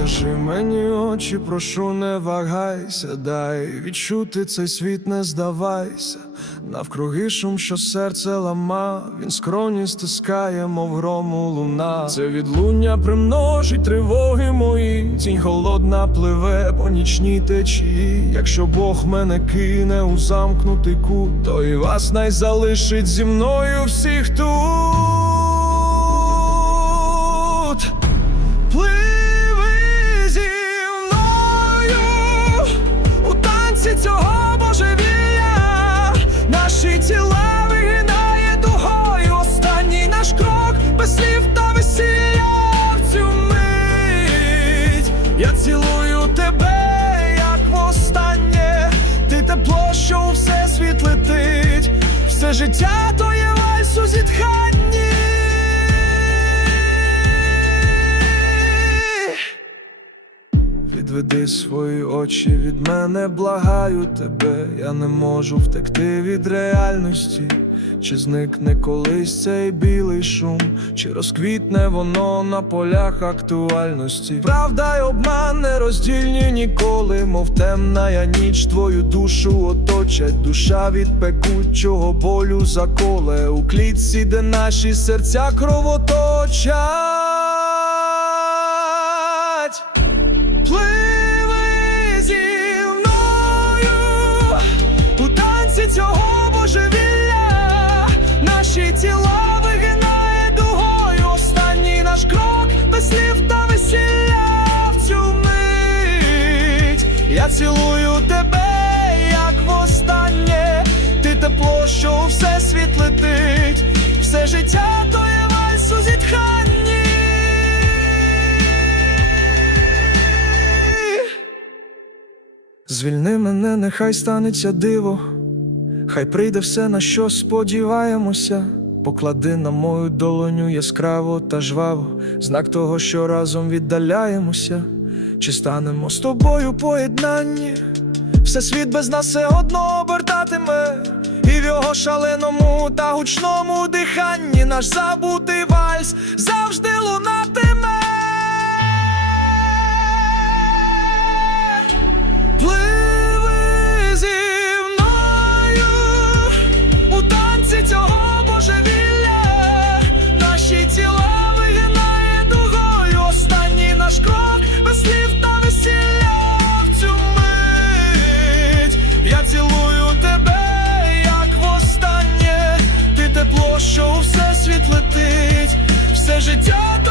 Відкривши мені очі, прошу, не вагайся, дай відчути цей світ, не здавайся. Навкруги шум, що серце лама, він скроні стискає, мов грому луна. Це відлуння примножить тривоги мої, тінь холодна пливе по нічній течії. Якщо Бог мене кине у замкнутий кут, то і вас най залишить зі мною всіх тут. Я цілую тебе, як востаннє. Ти тепло, що у всесвіт летить. Все життя Відведи свої очі від мене, благаю тебе, я не можу втекти від реальності. Чи зникне колись цей білий шум, чи розквітне воно на полях актуальності? Правда й обман не роздільні ніколи, мов темна я ніч твою душу оточать, душа від пекучого болю заколе у клітці, де наші серця кровоточать. У танці цього божевілля, наші тіла вигинає дугою. Останній наш крок без слів та весілля в цю мить. Я цілую тебе, як востаннє. Ти тепло, що у всесвіт летить. Все життя то є вальс у зітханні. Звільни мене, нехай станеться диво, хай прийде все, на що сподіваємося. Поклади на мою долоню яскраво та жваво, знак того, що разом віддаляємося, чи станемо з тобою поєднанні, все світ без нас все одно обертатиме, і в його шаленому та гучному диханні наш забутий вальс завжди лунатиме. Життя